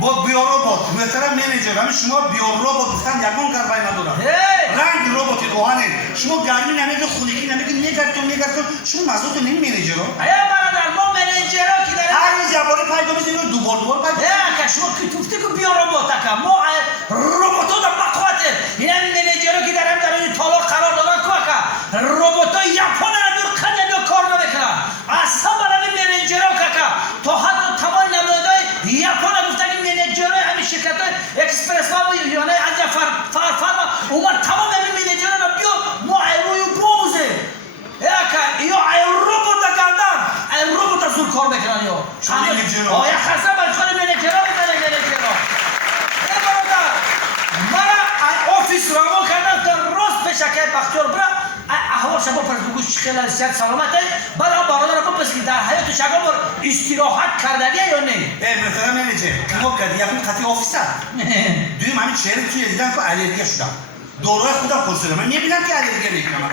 با بیورobot مثلا منیجر همین شما بیورobot گفتن یکون کاربای نداره رنگ ربات اوهانه شما گرمی نمیگه خونگی نمیگه نگرتون شما مزود نمی منیجر ایا برادر ما منیجر ها که داریم هر روز یه باری پیدا می‌کنیم دوبار پیدا که شما که توفته که بیورobot که ما ربات ها در مقاطع این منیجر ها که داریم در این طلاق قرار دادن که ربات ها یپان نمیو کنه کار نمیکنن اصلا برای منیجر ها که تا حتی تمام نماینده‌های یپان گفتن این منیجر های همین شرکت های اکسپرس و یعنی از فرما اومد تمام همین منیجر ها بیا ما روی بروزه یا ربات کردن ربات زور کار میکنن یا یا خاصه برای منیجر ها مرا آفیس رو کردن تا روز بشکه بختیار برا احوال شما پرس بگوش خیلی صحت سلامته برای برادر رو بپرس که در حیاتش اگر بار استراحت کردنیه یا نه مثلا منیجر ما کردی یکون خطی آفیسر دویم همین شهر توی دیدن که الرژی شدم دورای خودم پرسیدم من میبینم که الرژی میکنم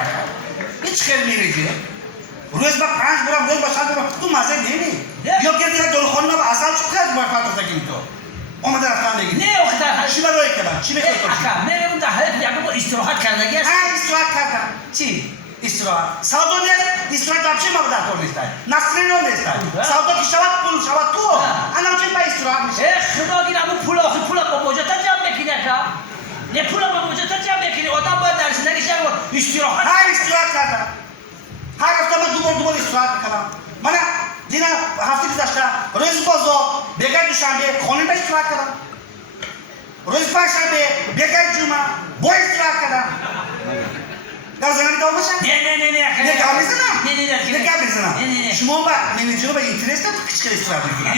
هیچ خیلی منیجر روز با 5 برم روز با 7 برم تو مزه نمی یا کردی که دلخوری ما اصلا چه خیلی باید فرق کنیم تو اومده رفتن بگید نه اختر چی برای کردن چی میخوای تو اکا نه اون در حیات یکون بار استراحت کردنیه استراحت کردن چی استراحت سعودی استراحت داشتی ما بدار میستای نسلی رو میستای سعودی که شود پول شود تو انا چی با استراحت میشه خدا گیر همون پول با موجت جمع بکنی اکا نه پول با موجت جمع بکنی آدم باید در زندگیش استراحت استراحت کردن هر هفته من دوبار استراحت میکنم من دینا هفته گذشته روز بازار بگای دوشنبه خونه به استراحت کردم روز پنجشنبه بگای جمعه با استراحت کردم در زنانی داو باشن؟ نه نگاه میزنم نگاه میزنم شما با منیجر با اینترست تو کچکل استراحت میکنم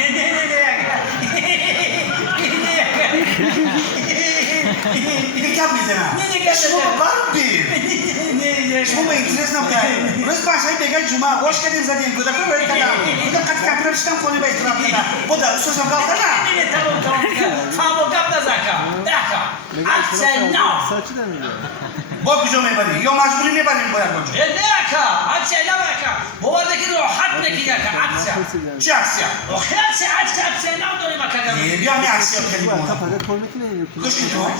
نگاه میزنم شما با بیر شما با اینترست نمیکنم روز پنجشنبه بگای جمعه واش کردیم زدیم گذاشتم برای کردم بودم قطع کامپیوتر شدم خونه به استراحت کردم با در دوستم گفت نه تمام گپ نزاکا داکا اکسل نو با کجا میبری یا مجبوری میبریم باید اونجا نه اکا اکسل نو اکا باور که راحت نکی اکا اکسل چه اکسیا خیلی اکسل نو داریم اکا بیا می اکسیا کنیم اون فقط کلمتی نمیگم گوشی تو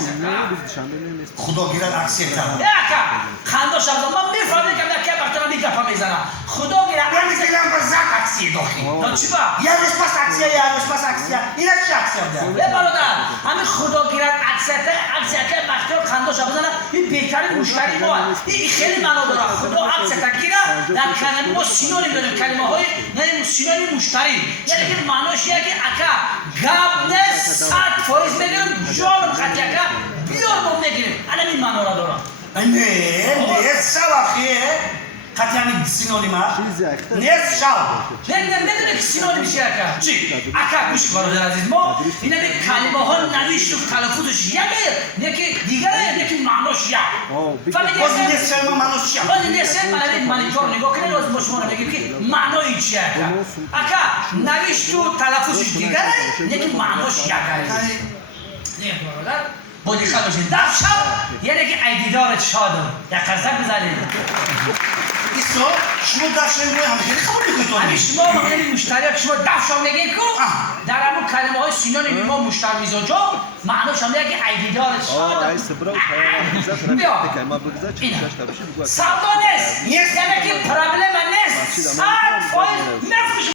خدا گیرد اکسیا کرد اکا خنده شد من میفهمم که وقتی میگم میزنم خدا گیرد من میگم بزاک اکسیا داخلی نه چی با یا روز پس اکسیا یا روز پس اکسیا اینا چه اکسیا ده برادر همین خدا گیرد اکسیا که وقتی خنده شد بزنم این بهترین مشتری ما این خیلی معنا داره خدا اکسیا گیرد در کلمه ما سینونیم داریم کلمه های نه سینونیم مشتری یعنی که معناش اینه که اکا گابنه 100% بگیرم جانم خطی اکا بیار ما بگیریم الان این معنا را دارم نه شواخیه خطی همین سینونیما نیست شو نمیدونه که سینونیم چیه اکا چی؟ اکا گوش برادر عزیز ما اینه به کلمه ها نوشت و تلفظش یکی دیگره یکی معناش یک باز نیست شما منوش شو باز نیست من مانیتور نگاه کنید از ما شما رو بگیم که معنای چیه اکا نوشت و تلفظش دیگره یکی معناش یکه نه برادر بودی خواهد دفت شد یعنی که ایدیدارت شادم یک قرصک بزنید ایسا شما دفت شدید روی هم خیلی خبر میکنید تو همین شما مقدر مشتری که شما دفت شد میگید که در همون کلمه های سینونیم ما مشتری میزنجا معناش هم میگه ایدیدارت شادم بیا سودا نیست یعنی که پرابلم نیست 100% نفش